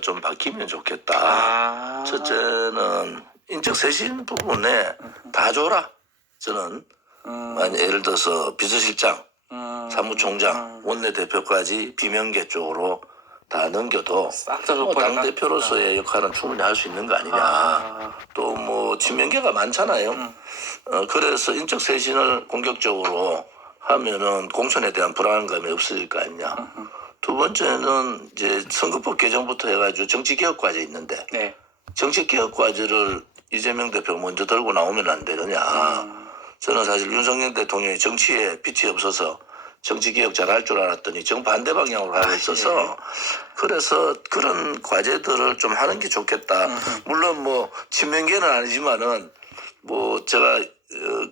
좀 바뀌면 좋겠다. 아. 첫째는 인적 쇄신 부분에 다 줘라. 저는 만약 예를 들어서 비서실장, 사무총장, 원내대표까지 비명계 쪽으로 다 넘겨도 싹다 당 대표로서의 역할은 충분히 할 수 있는 거 아니냐. 또 뭐 친명계가 많잖아요. 그래서 인적 쇄신을 공격적으로 하면은 공천에 대한 불안감이 없어질 거 아니냐. 두 번째는 이제 선거법 개정부터 해가지고 정치개혁 과제 있는데 네. 정치개혁 과제를 이재명 대표가 먼저 들고 나오면 안 되느냐. 저는 사실 윤석열 대통령이 정치에 빛이 없어서 정치개혁 잘할 줄 알았더니 정반대 방향으로 가고 있어서 그래서 그런 과제들을 좀 하는 게 좋겠다. 물론 뭐 친명계는 아니지만은 뭐 제가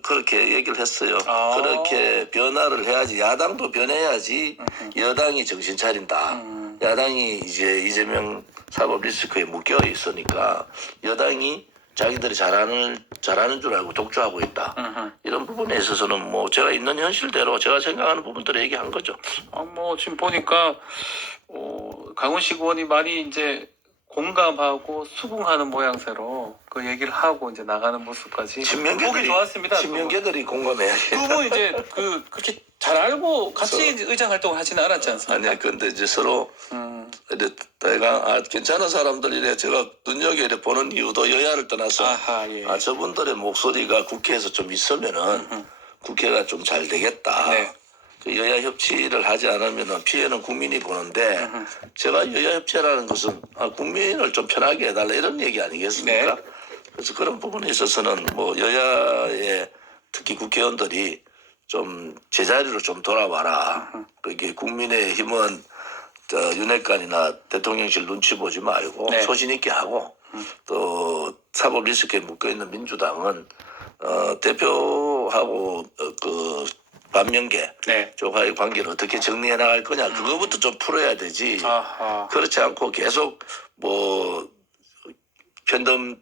그렇게 얘기를 했어요. 그렇게 변화를 해야지 야당도 변해야지 여당이 정신 차린다. 야당이 이제 이재명 사법 리스크에 묶여 있으니까 여당이 자기들이 잘하는 줄 알고 독주하고 있다. 이런 부분에 있어서는 뭐 제가 있는 현실대로 제가 생각하는 부분들을 얘기한 거죠. 뭐 지금 보니까 강훈식 의원이 많이 이제 공감하고 수긍하는 모양새로 그 얘기를 하고 이제 나가는 모습까지 보기 좋았습니다. 친명계들이 공감해야지. 두 분 이제 그렇게 잘 알고 같이 의장 활동을 하지는 않았지 않습니까? 아니야, 근데 이제 서로 내가 괜찮은 사람들 이래 제가 눈여겨 이래 보는 이유도 여야를 떠나서 예. 저분들의 목소리가 국회에서 좀 있으면은 국회가 좀 잘 되겠다. 네. 그 여야 협치를 하지 않으면 피해는 국민이 보는데 제가 여야 협치라는 것은 국민을 좀 편하게 해달라 이런 얘기 아니겠습니까? 네. 그래서 그런 부분에 있어서는 뭐 여야의 특히 국회의원들이 좀 제자리로 좀 돌아와라. 그게 국민의힘은 윤핵관이나 대통령실 눈치 보지 말고 네. 소신 있게 하고 또 사법 리스크에 묶여 있는 민주당은 대표하고 그 반면계 네. 쪽과의 관계를 어떻게 정리해 나갈 거냐 그거부터 좀 풀어야 되지. 그렇지 않고 계속 뭐 편덤에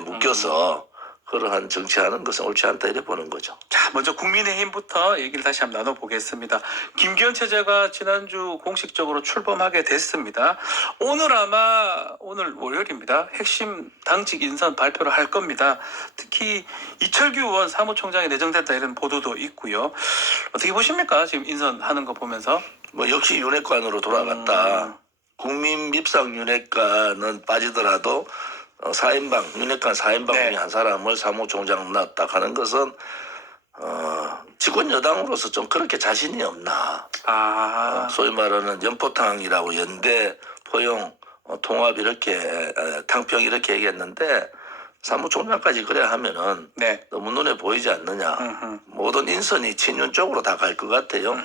묶여서 그러한 정치하는 것은 옳지 않다 이렇게 보는 거죠. 자, 먼저 국민의힘부터 얘기를 다시 한번 나눠보겠습니다. 김기현 체제가 지난주 공식적으로 출범하게 됐습니다. 오늘 월요일입니다. 핵심 당직 인선 발표를 할 겁니다. 특히 이철규 의원 사무총장이 내정됐다 이런 보도도 있고요. 어떻게 보십니까? 지금 인선하는 거 보면서. 뭐 역시 윤핵관으로 돌아갔다. 국민 밉상 윤핵관은 빠지더라도 4인방, 윤핵관 4인방 중에 한 사람을 사무총장 놨다 하는 것은 집권 여당으로서 좀 그렇게 자신이 없나. 소위 말하는 연포탕이라고 연대, 포용, 통합 이렇게 탕평 이렇게 얘기했는데 사무총장까지 그래 하면은 너무 눈에 보이지 않느냐. 모든 인선이 친윤 쪽으로 다 갈 것 같아요.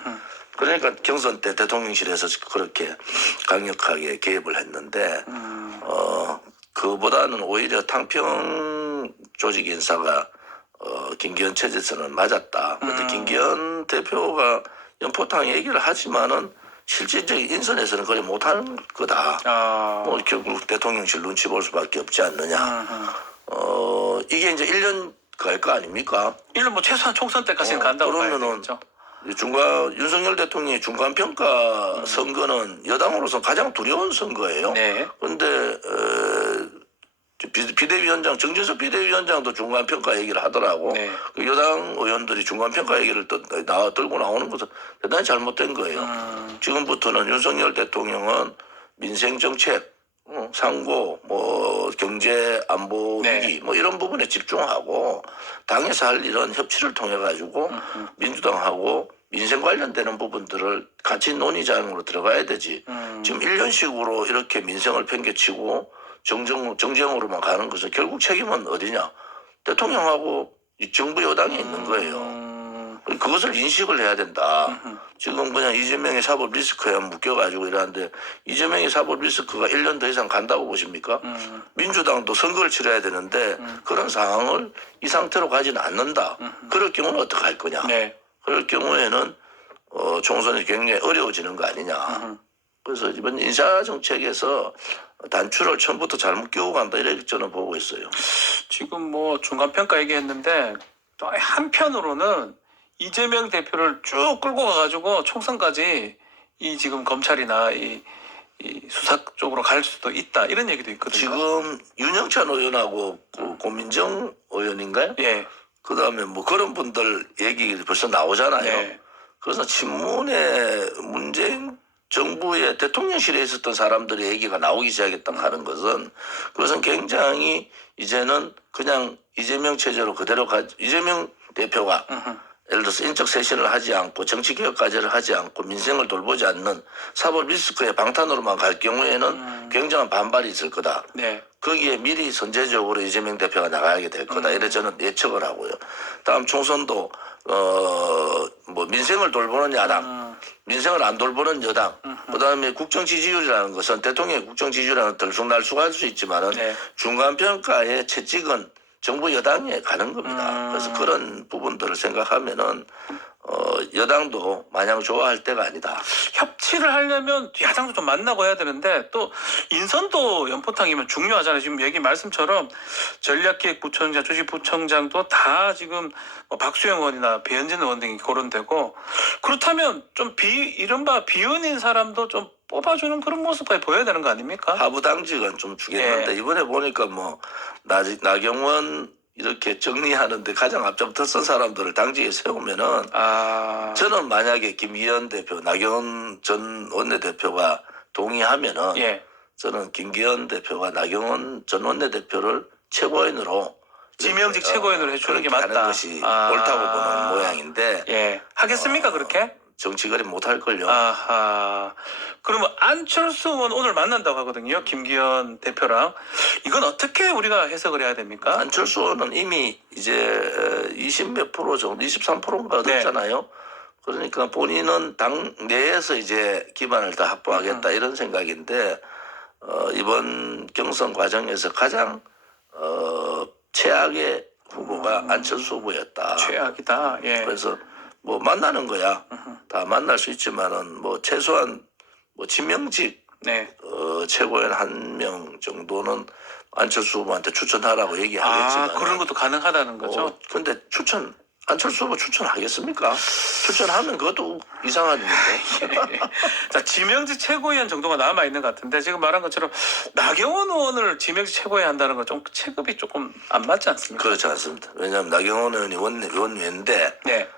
그러니까 경선 때 대통령실에서 그렇게 강력하게 개입을 했는데 그보다는 오히려 탕평 조직 인사가 김기현 체제에서는 맞았다. 그런데 김기현 대표가 연포탕 얘기를 하지만은 실질적인 인선에서는 그래 못하는 거다. 뭐 결국 대통령실 눈치 볼 수밖에 없지 않느냐. 이게 이제 1년 갈 거 아닙니까? 1년 뭐 최소한 총선 때까지는 간다고 그러면은 봐야죠. 윤석열 대통령이 중간평가 선거는 여당으로서 가장 두려운 선거예요. 그런데 비대위원장 정진석 비대위원장도 중간평가 얘기를 하더라고. 그 여당 의원들이 중간평가 얘기를 들고 나오는 것은 대단히 잘못된 거예요. 지금부터는 윤석열 대통령은 민생 정책, 상고, 뭐 경제 안보 위기 뭐 이런 부분에 집중하고 당에서 할 일은 협치를 통해 가지고 민주당하고 민생 관련되는 부분들을 같이 논의장으로 들어가야 되지. 지금 1년씩으로 이렇게 민생을 팽개치고 정쟁으로만 가는 것은 결국 책임은 어디냐? 대통령하고 정부 여당에 있는 거예요. 그것을 인식을 해야 된다. 지금 그냥 이재명의 사법 리스크에 묶여가지고 이러는데 이재명의 사법 리스크가 1년 더 이상 간다고 보십니까? 민주당도 선거를 치러야 되는데 그런 상황을 이 상태로 가지는 않는다. 그럴 경우는 어떻게 할 거냐? 그럴 경우에는 총선이 굉장히 어려워지는 거 아니냐. 그래서 이번 인사정책에서 단추를 처음부터 잘못 끼고 간다 이렇게 저는 보고 있어요. 지금 뭐 중간평가 얘기했는데 또 한편으로는 이재명 대표를 쭉 끌고 가가지고 총선까지 이 지금 검찰이나 이 이 수사 쪽으로 갈 수도 있다 이런 얘기도 있거든요. 지금 윤영찬 의원하고 고민정 의원인가요? 예. 그다음에 뭐 그런 분들 얘기 벌써 나오잖아요. 예. 그래서 친문의 문재인 정부의 대통령실에 있었던 사람들의 얘기가 나오기 시작했다고 하는 것은 그것은 굉장히 이제는 그냥 이재명 체제로 그대로 이재명 대표가 예를 들어서 인적 쇄신을 하지 않고 정치 개혁까지를 하지 않고 민생을 돌보지 않는 사법 리스크의 방탄으로만 갈 경우에는 굉장한 반발이 있을 거다. 네. 거기에 미리 선제적으로 이재명 대표가 나가게 될 거다. 이래 저는 예측을 하고요. 다음 총선도 뭐 민생을 돌보는 야당, 민생을 안 돌보는 여당, 그다음에 국정 지지율이라는 것은 대통령의 국정 지지율은 들쑥날쑥할 수 있지만은 네. 중간 평가의 채찍은 정부 여당에 가는 겁니다. 그래서 그런 부분들을 생각하면은 여당도 마냥 좋아할 때가 아니다. 협치를 하려면 야당도 좀 만나고 해야 되는데 또 인선도 연포탕이면 중요하잖아요. 지금 얘기 말씀처럼 전략기획부총장, 주식부총장도 다 지금 박수영 의원이나 배현진 의원 등이 거론되고 그렇다면 좀 이른바 비운인 사람도 좀 뽑아주는 그런 모습까지 보여야 되는 거 아닙니까? 하부 당직은 좀 주겠는데 이번에 보니까 뭐 나경원 이렇게 정리하는데 가장 앞장섰던 사람들을 당직에 세우면은 저는 만약에 김기현 대표, 나경원 전 원내대표가 동의하면은 예. 저는 김기현 대표가 나경원 전 원내대표를 최고위원으로 지명직 최고위원으로 해주는 게 그렇게 하는 맞다. 것이 옳다고 보는 모양인데 예. 하겠습니까 그렇게? 정치 그림 못할걸요. 아하. 그러면 안철수 의원 오늘 만난다고 하거든요. 김기현 대표랑. 이건 어떻게 우리가 해석을 해야 됩니까? 안철수 의원은 이미 이제 20몇 프로 정도, 23%인가 네. 됐잖아요. 그러니까 본인은 당 내에서 이제 기반을 다 확보하겠다 이런 생각인데 이번 경선 과정에서 가장 최악의 후보가 안철수 후보였다. 최악이다. 예. 그래서 뭐 만나는 거야. 다 만날 수 있지만은 뭐 최소한 뭐 지명직 네. 최고위원 한 명 정도는 안철수 후보한테 추천하라고 얘기하겠지만 그런 것도 가능하다는 거죠. 근데 안철수 후보 추천하겠습니까? 추천하면 그것도 이상한 일인데. 자, 지명직 최고위원 정도가 남아 있는 것 같은데 지금 말한 것처럼 나경원 의원을 지명직 최고위원 한다는 건 좀 체급이 조금 안 맞지 않습니까? 그렇지 않습니다. 왜냐하면 나경원 의원이 원내인데 네.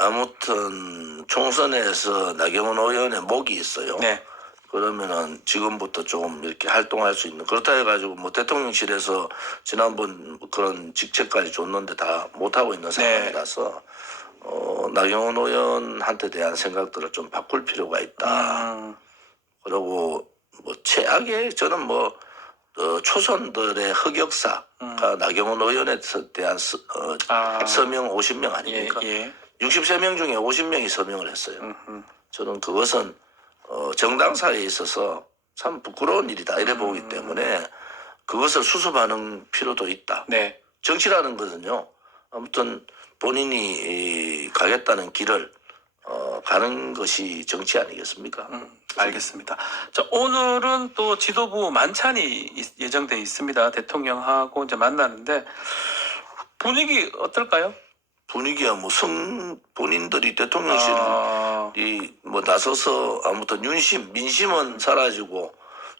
아무튼 총선에서 나경원 의원의 목이 있어요. 네. 그러면은 지금부터 조금 이렇게 활동할 수 있는 그렇다 해가지고 뭐 대통령실에서 지난번 그런 직책까지 줬는데 다 못하고 있는 상황이라서 나경원 의원한테 대한 생각들을 좀 바꿀 필요가 있다. 그리고 뭐 최악의 저는 뭐 초선들의 흑역사가 나경원 의원에 대한 서명 50명 아닙니까? 예. 63명 중에 50명이 서명을 했어요. 저는 그것은 정당사에 있어서 참 부끄러운 일이다 이래 보기 때문에 그것을 수습하는 필요도 있다. 네. 정치라는 것은요. 아무튼 본인이 가겠다는 길을 가는 것이 정치 아니겠습니까? 알겠습니다. 자, 오늘은 또 지도부 만찬이 예정돼 있습니다. 대통령하고 이제 만나는데 분위기 어떨까요? 분위기야 뭐 본인들이 대통령실이 뭐 나서서 아무튼 민심은 사라지고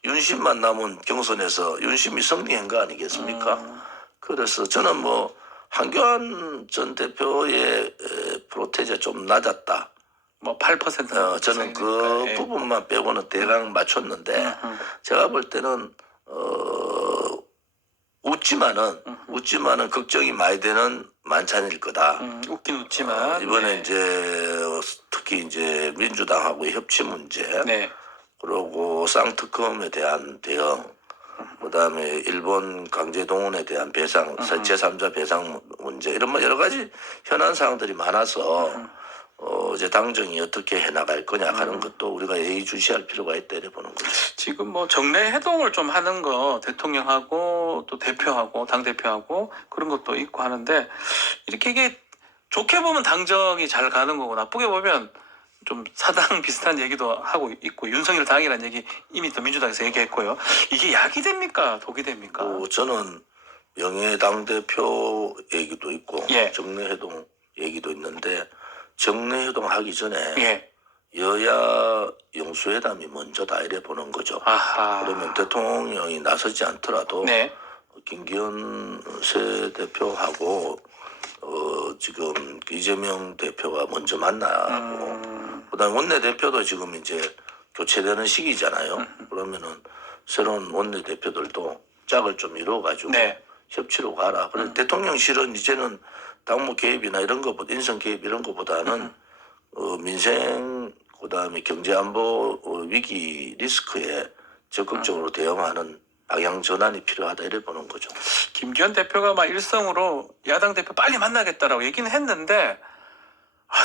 윤심만 남은 경선에서 윤심이 승리한 거 아니겠습니까? 그래서 저는 뭐 한교안 전 대표의 프로테이지가 좀 낮았다. 뭐 8%. 저는 그 부분만 빼고는 대강 맞췄는데 제가 볼 때는 웃지만은 걱정이 많이 되는 만찬일 거다. 웃긴 웃지만 이번에 이제 특히 이제 민주당하고의 협치 문제, 네. 그리고 쌍특검에 대한 대응, 그다음에 일본 강제동원에 대한 배상, 제3자 배상 문제 이런 뭐 여러 가지 현안 사항들이 많아서 이제 당정이 어떻게 해나갈 거냐 하는 것도 우리가 예의주시할 필요가 있다 이래 보는 거죠. 지금 뭐 정례 회동을 좀 하는 거 대통령하고 또 대표하고 당 대표하고 그런 것도 있고 하는데 이렇게 이게 좋게 보면 당정이 잘 가는 거고 나쁘게 보면 좀 사당 비슷한 얘기도 하고 있고 윤석열 당이라는 얘기 이미 또 민주당에서 얘기했고요. 이게 약이 됩니까 독이 됩니까? 저는 명예 당 대표 얘기도 있고 예. 정례 회동 얘기도 있는데 정례 회동 하기 전에 여야 영수회담이 먼저다 이래 보는 거죠. 아하. 그러면 대통령이 나서지 않더라도 네. 김기현세 대표하고 지금 이재명 대표가 먼저 만나고 그다음 원내대표도 지금 이제 교체되는 시기잖아요. 그러면은 새로운 원내대표들도 짝을 좀 이루어가지고 네. 협치로 가라. 그래서 대통령실은 이제는 당무 개입이나 이런 것보다 인선 개입 이런 것보다는 민생 그다음에 경제안보 위기 리스크에 적극적으로 대응하는 방향 전환이 필요하다 이래 보는 거죠. 김기현 대표가 막 일성으로 야당 대표 빨리 만나겠다라고 얘기는 했는데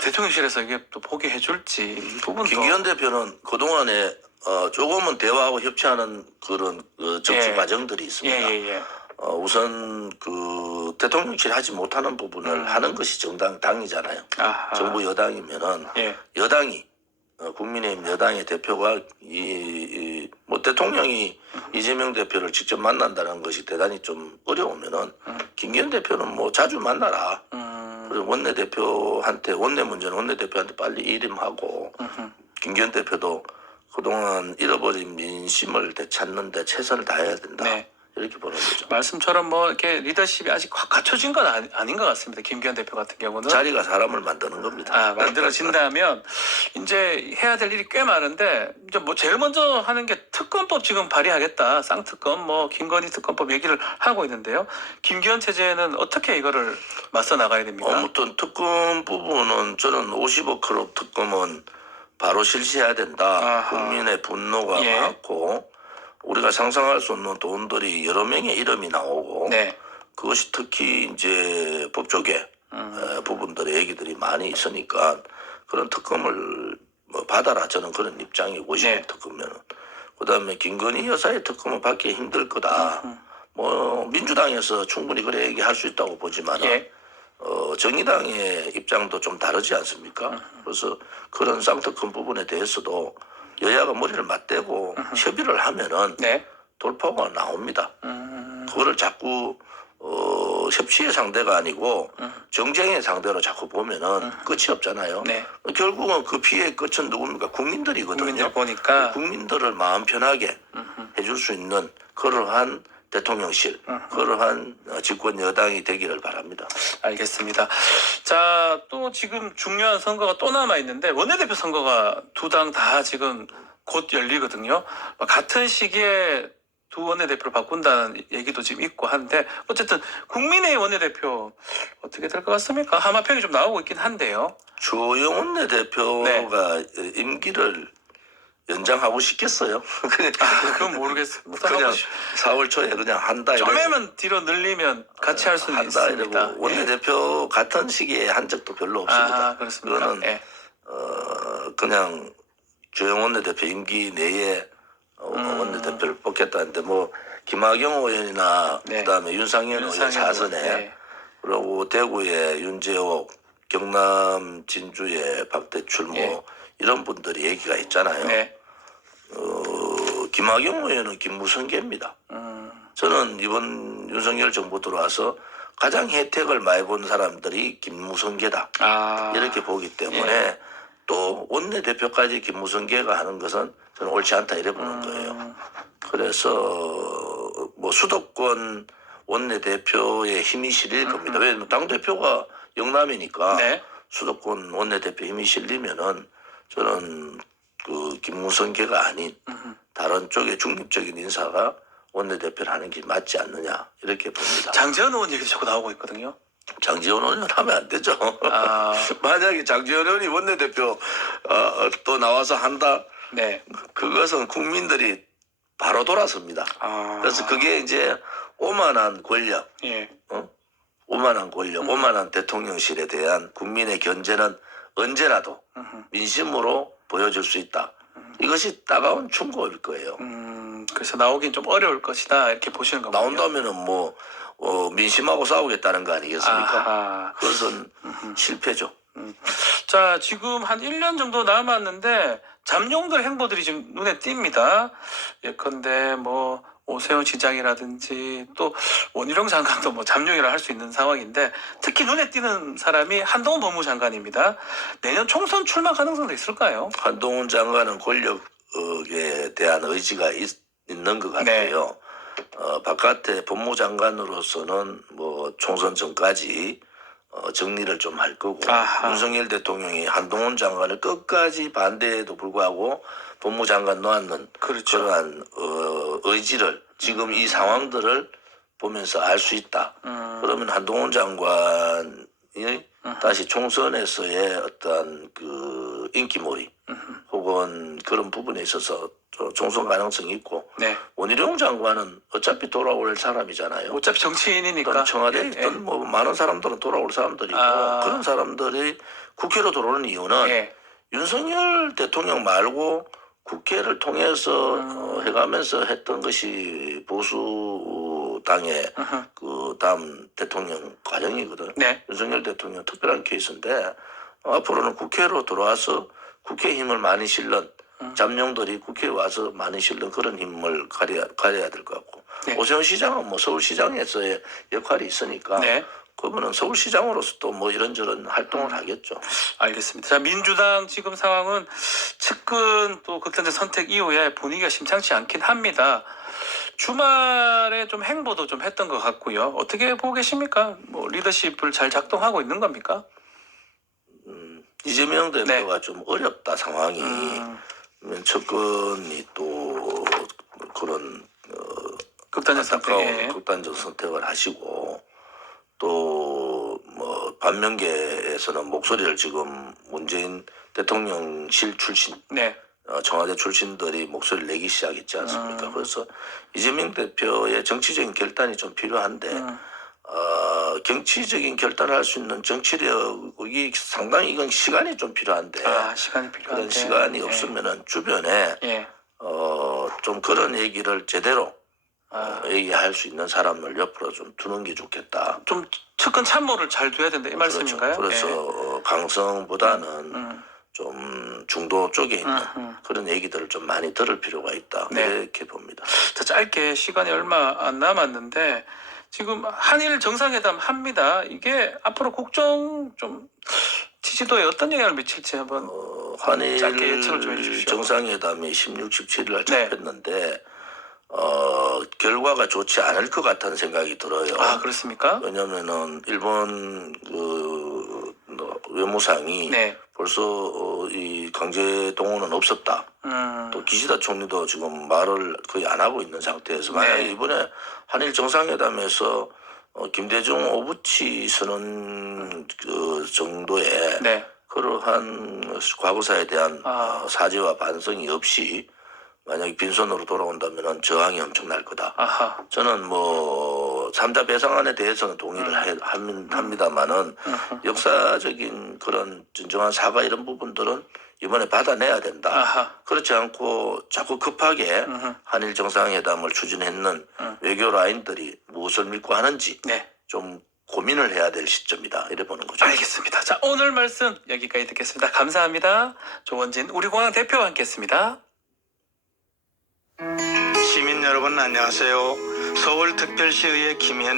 대통령실에서 이게 또 포기해 줄지 이 부분도 김기현 대표는 그동안에 조금은 대화하고 협치하는 그런 정치 예. 과정들이 있습니다. 예. 우선 그 대통령실이 하지 못하는 부분을 하는 것이 당이잖아요. 아하. 정부 여당이면은 예. 여당이 국민의힘 여당의 대표가 뭐 대통령이 이재명 대표를 직접 만난다는 것이 대단히 좀 어려우면은 김기현 대표는 뭐 자주 만나라. 그리고 원내 문제는 원내대표한테 빨리 일임하고 김기현 대표도 그동안 잃어버린 민심을 되찾는데 최선을 다해야 된다. 네. 이렇게 보는 거죠. 말씀처럼 뭐 이렇게 리더십이 아직 확 갖춰진 건 아닌 것 같습니다. 김기현 대표 같은 경우는 자리가 사람을 만드는 겁니다. 만들어진다면 이제 해야 될 일이 꽤 많은데 이제 뭐 제일 먼저 하는 게 특검법 지금 발의하겠다. 쌍특검 뭐 김건희 특검법 얘기를 하고 있는데요. 김기현 체제는 어떻게 이거를 맞서 나가야 됩니까? 아무튼 특검 부분은 저는 50억 크롭 특검은 바로 실시해야 된다. 아하. 국민의 분노가 예. 많고 우리가 상상할 수 없는 돈들이 여러 명의 이름이 나오고 네. 그것이 특히 이제 법조계 부분들의 얘기들이 많이 있으니까 그런 특검을 뭐 받아라 저는 그런 입장이고 50억 네. 특검면은 그다음에 김건희 여사의 특검은 받기 힘들 거다. 뭐 민주당에서 충분히 그래 얘기할 수 있다고 보지만은 예. 정의당의 입장도 좀 다르지 않습니까? 그래서 그런 쌍특검 부분에 대해서도 여야가 머리를 맞대고 협의를 하면은 네. 돌파가 나옵니다. 그거를 자꾸 협치의 상대가 아니고 정쟁의 상대로 자꾸 보면은 끝이 없잖아요. 네. 결국은 그 피해의 끝은 누굽니까? 국민들이거든요. 국민들 보니까 국민들을 마음 편하게 해줄 수 있는 그러한 대통령실, 그러한 집권 여당이 되기를 바랍니다. 알겠습니다. 자, 또 지금 중요한 선거가 또 남아 있는데 원내대표 선거가 두 당 다 지금 곧 열리거든요. 같은 시기에 두 원내대표를 바꾼다는 얘기도 지금 있고 한데 어쨌든 국민의힘 원내대표 어떻게 될 것 같습니까? 하마평이 좀 나오고 있긴 한데요. 주호영 원내대표가 임기를 연장하고 싶겠어요. 그건 모르겠습니다. 그냥 4월 초에 그냥 한다. 좀에만 뒤로 늘리면 같이 할 수는 한다 있습니다. 이러고 원내대표 같은 시기에 한 적도 별로 없습니다. 그렇습니까? 그거는 예. 그냥 주영 원내대표 임기 내에 원내대표를 뽑겠다는데 뭐 김학영 의원이나 네. 그다음에 윤상현 의원 사선에 네. 그리고 대구의 윤재옥, 경남 진주의 박대출 뭐 예. 이런 분들이 얘기가 있잖아요. 네. 김학영 의원은 김무성계입니다. 저는 이번 윤석열 정부 들어와서 가장 혜택을 많이 본 사람들이 김무성계다. 이렇게 보기 때문에 예. 또 원내대표까지 김무성계가 하는 것은 저는 옳지 않다 이래 보는 거예요. 그래서 뭐 수도권 원내대표의 힘이 실릴 겁니다. 왜냐하면 당대표가 영남이니까 네. 수도권 원내대표 힘이 실리면은 저는 그 김무성계가 아닌 다른 쪽의 중립적인 인사가 원내대표를 하는 게 맞지 않느냐 이렇게 봅니다. 장재원 의원 얘기도 자꾸 나오고 있거든요. 장지원 의원 하면 안 되죠. 만약에 장지원 의원이 원내대표 또 나와서 한다. 네. 그것은 국민들이 바로 돌아섭니다. 그래서 그게 이제 오만한 권력, 예. 오만한 권력, 오만한 대통령실에 대한 국민의 견제는 언제라도 민심으로 보여줄 수 있다. 이것이 따가운 충고일 거예요. 그래서 나오긴 좀 어려울 것이다 이렇게 보시는 거군요. 나온다면은 뭐 민심하고 싸우겠다는 거 아니겠습니까? 아하. 그것은 실패죠. 자, 지금 한 1년 정도 남았는데 잠룡들 행보들이 지금 눈에 띕니다. 예컨대 뭐 오세훈 시장이라든지 또 원희룡 장관도 뭐 잠룡이라 할 수 있는 상황인데 특히 눈에 띄는 사람이 한동훈 법무장관입니다. 내년 총선 출마 가능성도 있을까요? 한동훈 장관은 권력에 대한 의지가 있는 것 같아요. 바깥에 법무장관으로서는 뭐 총선 전까지 정리를 좀 할 거고, 아하. 윤석열 대통령이 한동훈 장관을 끝까지 반대에도 불구하고 법무장관 놓았는 그렇죠. 그러한 의지를 지금 이 상황들을 보면서 알 수 있다. 그러면 한동훈 장관이 다시 총선에서의 어떤 그 인기몰이 혹은 그런 부분에 있어서 총선 가능성이 있고, 네. 원희룡 장관은 어차피 돌아올 사람이잖아요. 어차피 정치인이니까. 그러니까 청와대에 예, 있던 뭐 많은 사람들은 돌아올 사람들이고, 그런 사람들이 국회로 들어오는 이유는 예. 윤석열 대통령 말고 국회를 통해서 해가면서 했던 것이 보수당의 그 다음 대통령 과정이거든. 네. 윤석열 대통령 특별한 케이스인데 앞으로는 국회로 들어와서 국회 힘을 많이 실는 잠룡들이 국회에 와서 많이 실는 그런 힘을 가려야 될 것 같고, 네. 오세훈 시장은 뭐 서울시장에서의 역할이 있으니까 네. 그분은 서울시장으로서 또 뭐 이런저런 활동을 하겠죠. 알겠습니다. 자, 민주당 지금 상황은 측근 또 극단적 선택 이후에 분위기가 심상치 않긴 합니다. 주말에 좀 행보도 좀 했던 것 같고요. 어떻게 보고 계십니까? 뭐 리더십을 잘 작동하고 있는 겁니까? 이재명 대표가 좀 어렵다 상황이. 측근이 또 그런 극단적 선택에 극단적 선택을 하시고, 또 뭐 반면계에서는 목소리를 지금 문재인 대통령실 출신 네. 청와대 출신들이 목소리를 내기 시작했지 않습니까? 그래서 이재명 대표의 정치적인 결단이 좀 필요한데 경치적인 결단을 할 수 있는 정치력이 상당히 이건 시간이 좀 필요한데, 시간이 필요한데 그런 시간이 없으면은 주변에 예. 좀 그런 얘기를 제대로 얘기할 수 있는 사람을 옆으로 좀 두는 게 좋겠다. 좀 측근 참모를 잘 둬야 된다 이 말씀인가요? 그래서 예. 강성보다는 좀 중도 쪽에 있는 그런 얘기들을 좀 많이 들을 필요가 있다. 네. 이렇게 봅니다. 자, 짧게 시간이 얼마 안 남았는데 지금 한일 정상회담 합니다. 이게 앞으로 국정 좀 지지도에 어떤 영향을 미칠지 한번 한일 짧게 예측을 좀 해주십시오. 정상회담이 16, 17일 날 네. 잡혔는데 결과가 좋지 않을 것 같다는 생각이 들어요. 그렇습니까? 왜냐면은 일본 외무상이 네. 벌써 이 강제 동원은 없었다. 또 기시다 총리도 지금 말을 거의 안 하고 있는 상태에서 만약에 이번에 한일 정상회담에서 김대중 오부치 선언 그 정도의 그러한 과거사에 대한 사죄와 반성이 없이 만약에 빈손으로 돌아온다면 저항이 엄청날 거다. 저는 뭐 3자 배상안에 대해서는 동의를 합니다만은 역사적인 그런 진정한 사과 이런 부분들은 이번에 받아내야 된다. 그렇지 않고 자꾸 급하게 한일 정상회담을 추진했는 외교 라인들이 무엇을 믿고 하는지 좀 고민을 해야 될 시점이다. 이래 보는 거죠. 알겠습니다. 자, 오늘 말씀 여기까지 듣겠습니다. 감사합니다. 조원진 우리공항 대표와 함께했습니다. 시민 여러분 안녕하세요. 서울특별시의회 김현